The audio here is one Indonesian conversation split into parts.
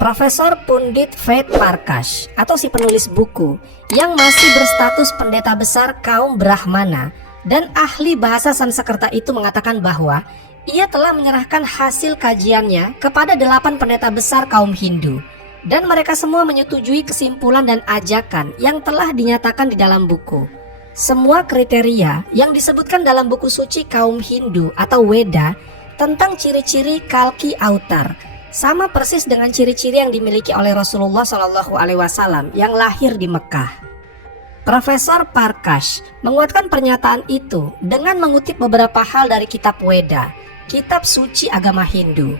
Profesor Pundit Ved Prakash atau si penulis buku yang masih berstatus pendeta besar kaum Brahmana dan ahli bahasa Sanskerta itu mengatakan bahwa ia telah menyerahkan hasil kajiannya kepada 8 pendeta besar kaum Hindu dan mereka semua menyetujui kesimpulan dan ajakan yang telah dinyatakan di dalam buku. Semua kriteria yang disebutkan dalam buku suci kaum Hindu atau Weda tentang ciri-ciri Kalki Avatar sama persis dengan ciri-ciri yang dimiliki oleh Rasulullah SAW yang lahir di Mekah. Profesor Prakash menguatkan pernyataan itu dengan mengutip beberapa hal dari kitab Weda, kitab suci agama Hindu.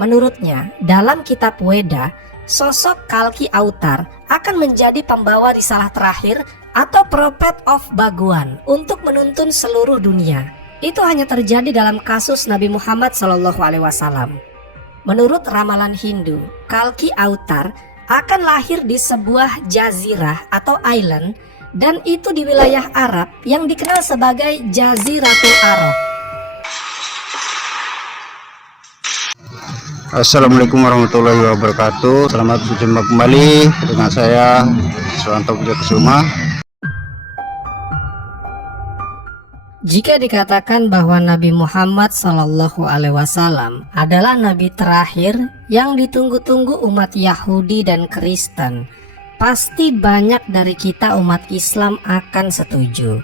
Menurutnya, dalam kitab Weda, sosok Kalki Avatar akan menjadi pembawa risalah terakhir atau prophet of Bhagwan untuk menuntun seluruh dunia. Itu hanya terjadi dalam kasus Nabi Muhammad SAW. Menurut ramalan Hindu, Kalki Avatar akan lahir di sebuah jazirah atau island dan itu di wilayah Arab yang dikenal sebagai Jaziratul Arab. Assalamualaikum warahmatullahi wabarakatuh. Selamat berjumpa kembali dengan saya Suwanto Pujakusuma. Jika dikatakan bahwa Nabi Muhammad SAW adalah nabi terakhir yang ditunggu-tunggu umat Yahudi dan Kristen, pasti banyak dari kita umat Islam akan setuju.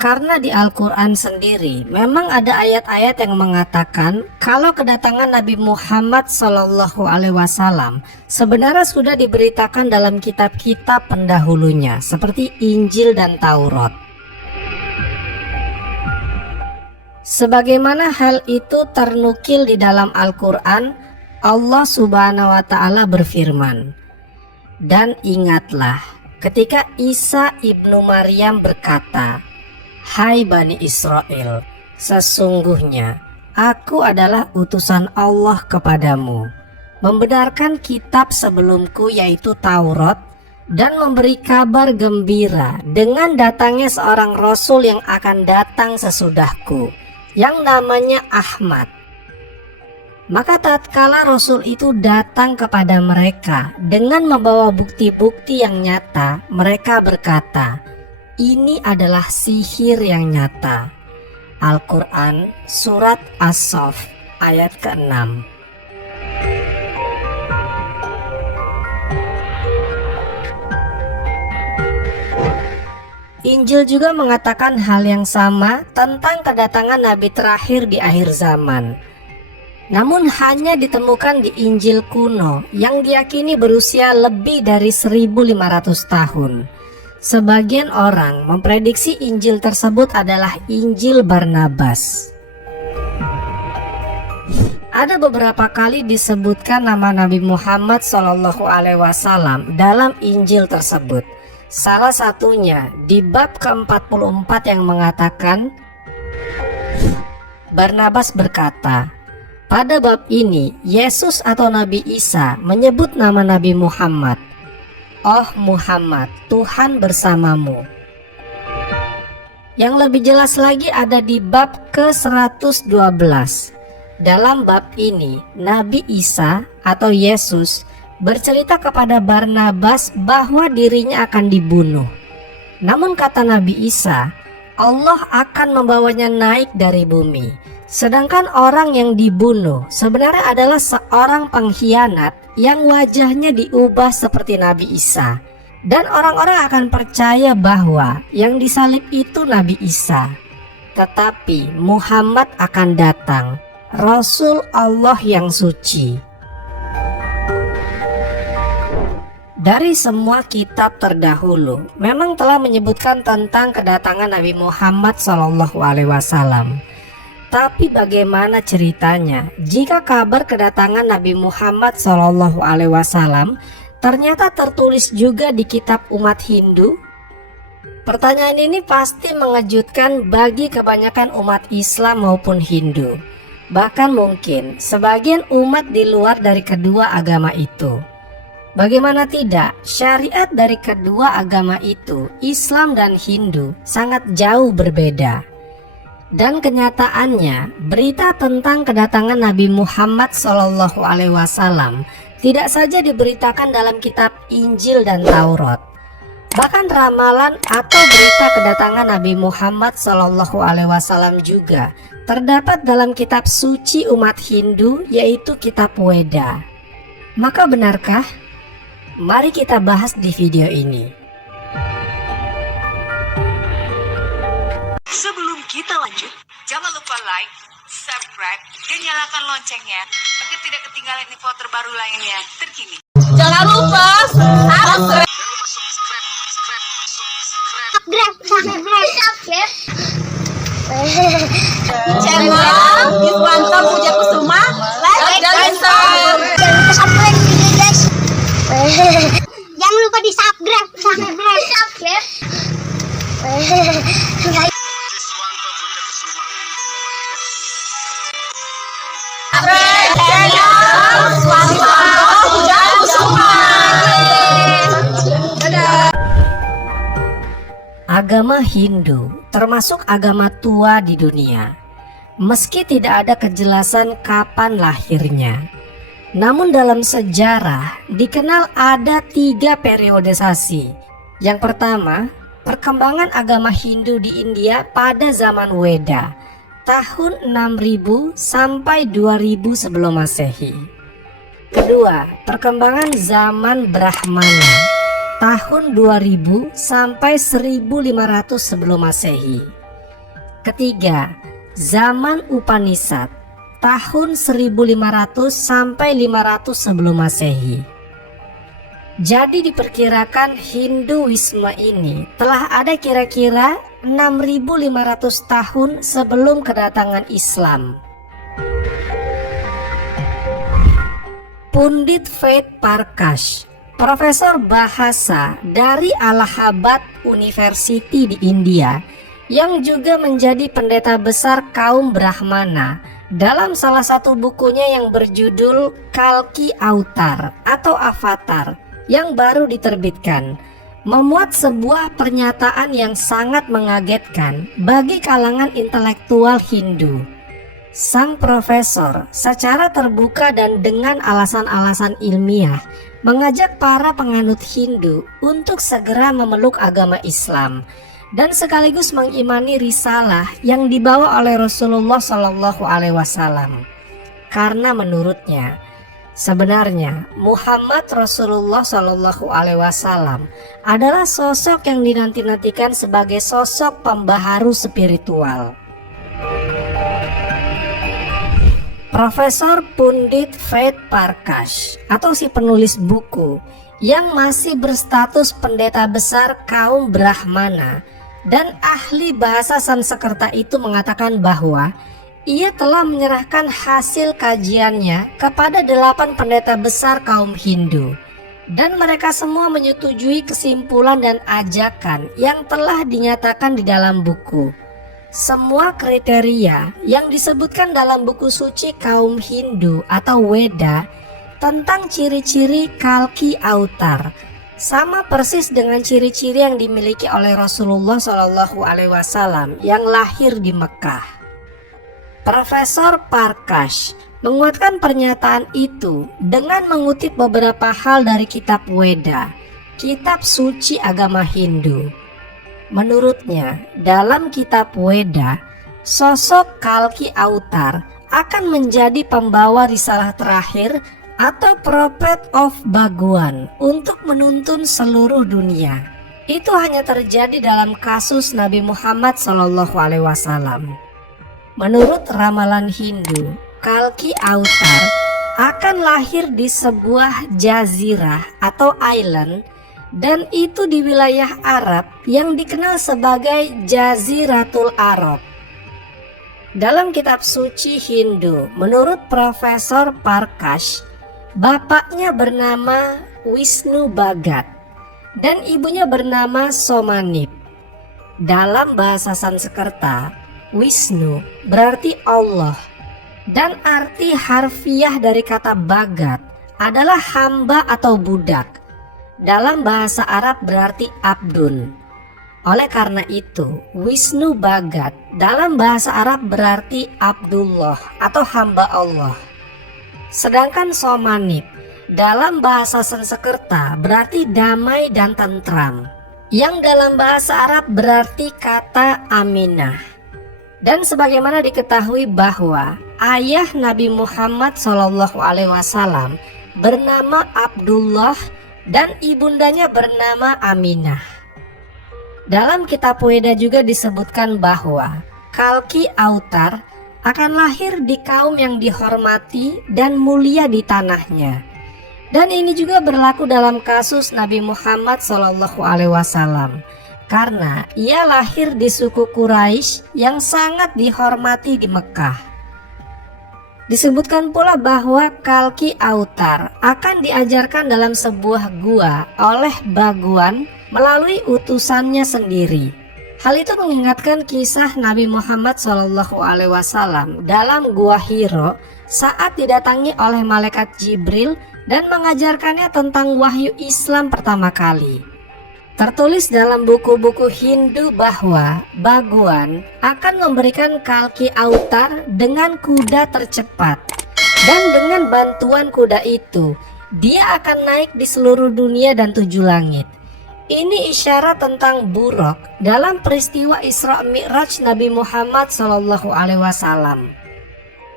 Karena di Al-Quran sendiri memang ada ayat-ayat yang mengatakan kalau kedatangan Nabi Muhammad SAW sebenarnya sudah diberitakan dalam kitab-kitab pendahulunya seperti Injil dan Taurat. Sebagaimana hal itu ternukil di dalam Al-Quran, Allah Subhanahu wa Ta'ala berfirman, "Dan ingatlah ketika Isa ibnu Maryam berkata, 'Hai Bani Israel, sesungguhnya aku adalah utusan Allah kepadamu, membenarkan kitab sebelumku yaitu Taurat, dan memberi kabar gembira dengan datangnya seorang Rasul yang akan datang sesudahku, yang namanya Ahmad.' Maka tatkala Rasul itu datang kepada mereka dengan membawa bukti-bukti yang nyata, mereka berkata, 'Ini adalah sihir yang nyata.'" Al-Quran Surat As-Saff ayat ke-6. Injil juga mengatakan hal yang sama tentang kedatangan Nabi terakhir di akhir zaman. Namun hanya ditemukan di Injil kuno yang diyakini berusia lebih dari 1500 tahun. Sebagian orang memprediksi Injil tersebut adalah Injil Barnabas. Ada beberapa kali disebutkan nama Nabi Muhammad SAW dalam Injil tersebut. Salah satunya di bab ke-44 yang mengatakan, Barnabas berkata, "Pada bab ini Yesus atau Nabi Isa menyebut nama Nabi Muhammad. Oh Muhammad, Tuhan bersamamu." Yang lebih jelas lagi ada di bab ke-112. Dalam bab ini, Nabi Isa atau Yesus bercerita kepada Barnabas bahwa dirinya akan dibunuh. Namun kata Nabi Isa, Allah akan membawanya naik dari bumi. Sedangkan orang yang dibunuh sebenarnya adalah seorang pengkhianat yang wajahnya diubah seperti Nabi Isa. Dan orang-orang akan percaya bahwa yang disalib itu Nabi Isa. Tetapi Muhammad akan datang, Rasul Allah yang suci. Dari semua kitab terdahulu memang telah menyebutkan tentang kedatangan Nabi Muhammad SAW. Tapi bagaimana ceritanya jika kabar kedatangan Nabi Muhammad SAW ternyata tertulis juga di kitab umat Hindu? Pertanyaan ini pasti mengejutkan bagi kebanyakan umat Islam maupun Hindu. Bahkan mungkin sebagian umat di luar dari kedua agama itu. Bagaimana tidak, syariat dari kedua agama itu, Islam dan Hindu, sangat jauh berbeda. Dan kenyataannya, berita tentang kedatangan Nabi Muhammad SAW tidak saja diberitakan dalam kitab Injil dan Taurat. Bahkan ramalan atau berita kedatangan Nabi Muhammad SAW juga terdapat dalam kitab suci umat Hindu, yaitu kitab Weda. Maka benarkah? Mari kita bahas di video ini. Sebelum kita lanjut, jangan lupa like, subscribe, dan nyalakan loncengnya agar tidak ketinggalan info terbaru lainnya terkini. Jangan lupa subscribe. Channel Iswanto Puja Kusuma, like dan share. Jangan lupa subscribe juga guys. Jangan lupa di subscribe. Agama Hindu termasuk agama tua di dunia. Meski tidak ada kejelasan kapan lahirnya, namun dalam sejarah dikenal ada 3 periodisasi. Yang pertama, perkembangan agama Hindu di India pada zaman Weda, tahun 6000 sampai 2000 sebelum Masehi. Kedua, perkembangan zaman Brahmana, tahun 2000 sampai 1500 sebelum Masehi. Ketiga, zaman Upanishad, tahun 1500 sampai 500 sebelum Masehi. Jadi diperkirakan Hinduisme ini telah ada kira-kira 6500 tahun sebelum kedatangan Islam. Pundit Ved Prakash, profesor bahasa dari Allahabad University di India, yang juga menjadi pendeta besar kaum Brahmana, dalam salah satu bukunya yang berjudul Kalki Avatar atau Avatar yang baru diterbitkan, memuat sebuah pernyataan yang sangat mengagetkan bagi kalangan intelektual Hindu. Sang profesor secara terbuka dan dengan alasan-alasan ilmiah mengajak para penganut Hindu untuk segera memeluk agama Islam dan sekaligus mengimani risalah yang dibawa oleh Rasulullah SAW. Karena menurutnya, sebenarnya Muhammad Rasulullah SAW adalah sosok yang dinanti-nantikan sebagai sosok pembaharu spiritual. Profesor Pundit Ved Prakash atau si penulis buku yang masih berstatus pendeta besar kaum Brahmana dan ahli bahasa Sanskerta itu mengatakan bahwa ia telah menyerahkan hasil kajiannya kepada 8 pendeta besar kaum Hindu, dan mereka semua menyetujui kesimpulan dan ajakan yang telah dinyatakan di dalam buku. Semua kriteria yang disebutkan dalam buku suci kaum Hindu atau Weda tentang ciri-ciri Kalki Avatar sama persis dengan ciri-ciri yang dimiliki oleh Rasulullah SAW yang lahir di Mekah. Profesor Prakash menguatkan pernyataan itu dengan mengutip beberapa hal dari kitab Weda, kitab suci agama Hindu. Menurutnya, dalam kitab Weda, sosok Kalki Avatar akan menjadi pembawa risalah terakhir atau Prophet of Bhagwan untuk menuntun seluruh dunia. Itu hanya terjadi dalam kasus Nabi Muhammad SAW. Menurut ramalan Hindu, Kalki Avatar akan lahir di sebuah jazirah atau island, dan itu di wilayah Arab yang dikenal sebagai Jaziratul Arab. Dalam kitab suci Hindu, menurut Profesor Prakash, bapaknya bernama Wisnu Bhagat dan ibunya bernama Somanip. Dalam bahasa Sanskerta, Wisnu berarti Allah, dan arti harfiah dari kata Bhagat adalah hamba atau budak. Dalam bahasa Arab berarti abdun. Oleh karena itu, Wisnu Bhagat dalam bahasa Arab berarti Abdullah atau hamba Allah. Sedangkan Somanip dalam bahasa Sanskerta berarti damai dan tentram, yang dalam bahasa Arab berarti kata Aminah. Dan sebagaimana diketahui bahwa ayah Nabi Muhammad SAW bernama Abdullah dan ibundanya bernama Aminah. Dalam kitab Weda juga disebutkan bahwa Kalki Autar akan lahir di kaum yang dihormati dan mulia di tanahnya. Dan ini juga berlaku dalam kasus Nabi Muhammad SAW, karena ia lahir di suku Quraisy yang sangat dihormati di Mekah. Disebutkan pula bahwa Kalki Autar akan diajarkan dalam sebuah gua oleh Baguan melalui utusannya sendiri. Hal itu mengingatkan kisah Nabi Muhammad SAW dalam Gua Hiro saat didatangi oleh malaikat Jibril dan mengajarkannya tentang wahyu Islam pertama kali. Tertulis dalam buku-buku Hindu bahwa Baguan akan memberikan Kalki Autar dengan kuda tercepat, dan dengan bantuan kuda itu dia akan naik di seluruh dunia dan 7 langit. Ini isyarat tentang Buraq dalam peristiwa Isra Mi'raj Nabi Muhammad SAW.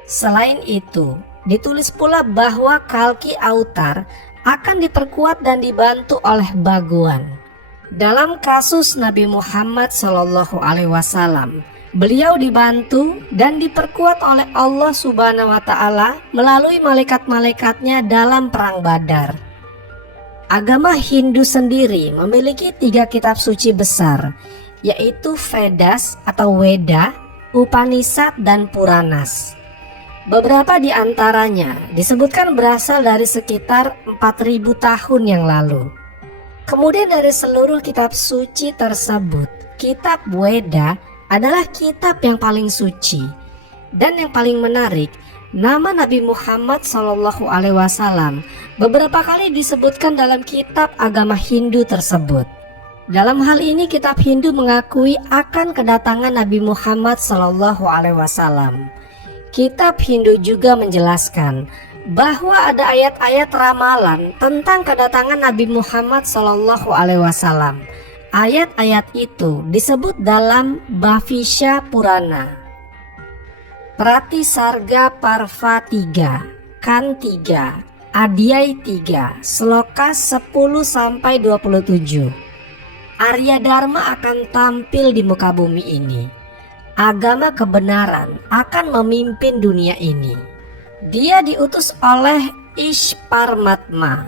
Selain itu, ditulis pula bahwa Kalki Autar akan diperkuat dan dibantu oleh Baguan. Dalam kasus Nabi Muhammad SAW, beliau dibantu dan diperkuat oleh Allah Subhanahu wa Ta'ala melalui malaikat-malaikatnya dalam perang Badar. Agama Hindu sendiri memiliki 3 kitab suci besar, yaitu Vedas atau Weda, Upanishad, dan Puranas. Beberapa di antaranya disebutkan berasal dari sekitar 4000 tahun yang lalu. Kemudian dari seluruh kitab suci tersebut, kitab Weda adalah kitab yang paling suci. Dan yang paling menarik, nama Nabi Muhammad SAW beberapa kali disebutkan dalam kitab agama Hindu tersebut. Dalam hal ini kitab Hindu mengakui akan kedatangan Nabi Muhammad SAW. Kitab Hindu juga menjelaskan bahwa ada ayat-ayat ramalan tentang kedatangan Nabi Muhammad SAW. Ayat-ayat itu disebut dalam Bhavisya Purana. Pratisarga Parva 3, Kan 3, Adhyay 3, Sloka 10-27. Arya Dharma akan tampil di muka bumi ini. Agama kebenaran akan memimpin dunia ini. Dia diutus oleh Ishparmatma,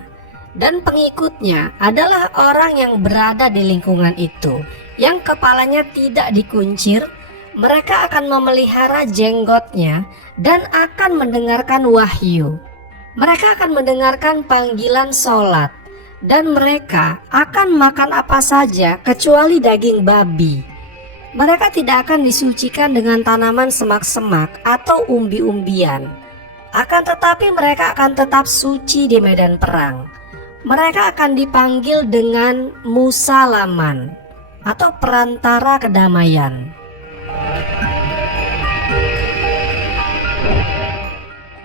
dan pengikutnya adalah orang yang berada di lingkungan itu, yang kepalanya tidak dikuncir. Mereka akan memelihara jenggotnya dan akan mendengarkan wahyu. Mereka akan mendengarkan panggilan sholat, dan mereka akan makan apa saja kecuali daging babi. Mereka tidak akan disucikan dengan tanaman semak-semak atau umbi-umbian. Akan tetapi mereka akan tetap suci di medan perang. Mereka akan dipanggil dengan Musalaman atau perantara kedamaian.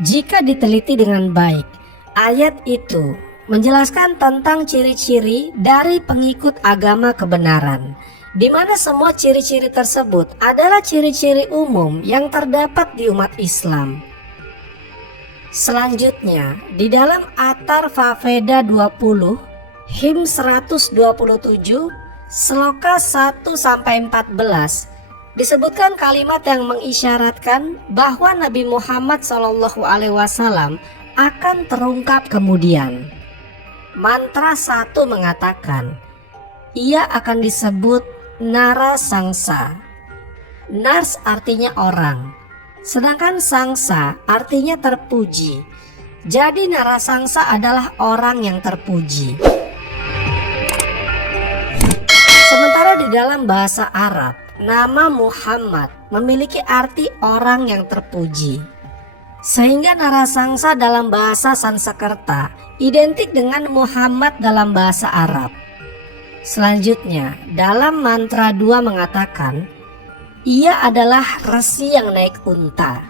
Jika diteliti dengan baik, ayat itu menjelaskan tentang ciri-ciri dari pengikut agama kebenaran, di mana semua ciri-ciri tersebut adalah ciri-ciri umum yang terdapat di umat Islam. Selanjutnya, di dalam Atharva Veda 20, Him 127, Sloka 1-14, disebutkan kalimat yang mengisyaratkan bahwa Nabi Muhammad SAW akan terungkap kemudian. Mantra 1 mengatakan, ia akan disebut Narasangsa. Nars artinya orang, sedangkan Sangsa artinya terpuji. Jadi Narasangsa adalah orang yang terpuji. Sementara di dalam bahasa Arab, nama Muhammad memiliki arti orang yang terpuji. Sehingga Narasangsa dalam bahasa Sanskerta identik dengan Muhammad dalam bahasa Arab. Selanjutnya, dalam mantra 2 mengatakan, ia adalah resi yang naik unta.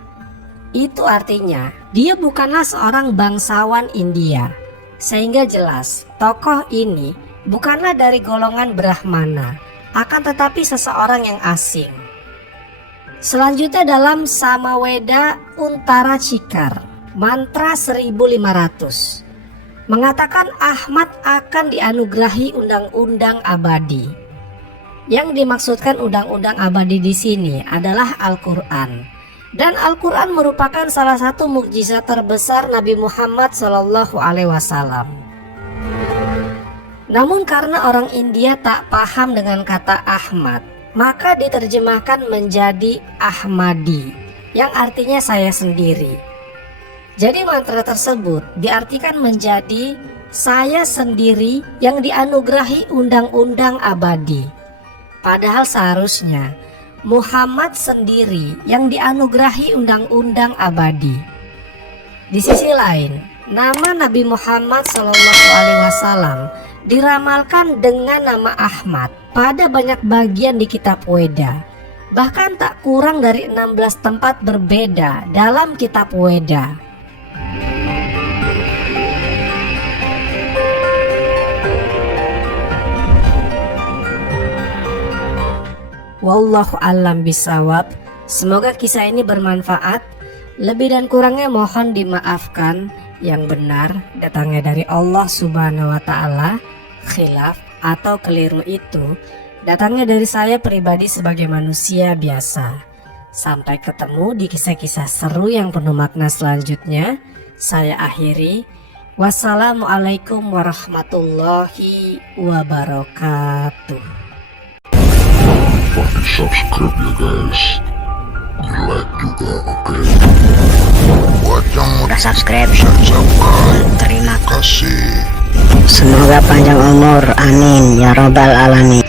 Itu artinya, dia bukanlah seorang bangsawan India. Sehingga jelas, tokoh ini bukanlah dari golongan Brahmana, akan tetapi seseorang yang asing. Selanjutnya dalam Samaweda Untara Cikar, mantra 1500, mengatakan Ahmad akan dianugerahi undang-undang abadi. Yang dimaksudkan undang-undang abadi di sini adalah Al-Quran. Dan Al-Quran merupakan salah satu mukjizat terbesar Nabi Muhammad SAW. Namun karena orang India tak paham dengan kata Ahmad, maka diterjemahkan menjadi Ahmadi, yang artinya saya sendiri. Jadi mantra tersebut diartikan menjadi saya sendiri yang dianugerahi undang-undang abadi. Padahal seharusnya Muhammad sendiri yang dianugerahi undang-undang abadi. Di sisi lain, nama Nabi Muhammad SAW diramalkan dengan nama Ahmad pada banyak bagian di kitab Weda. Bahkan tak kurang dari 16 tempat berbeda dalam kitab Weda. Wallahu a'lam bishawab. Semoga kisah ini bermanfaat. Lebih dan kurangnya mohon dimaafkan. Yang benar datangnya dari Allah Subhanahu wa Ta'ala. Khilaf atau keliru itu datangnya dari saya pribadi sebagai manusia biasa. Sampai ketemu di kisah-kisah seru yang penuh makna selanjutnya. Saya akhiri. Wassalamualaikum warahmatullahi wabarakatuh. Di subscribe ya guys, di like juga, oke. Buat yang udah subscribe, terima kasih. Semoga panjang umur, amin ya robbal alamin.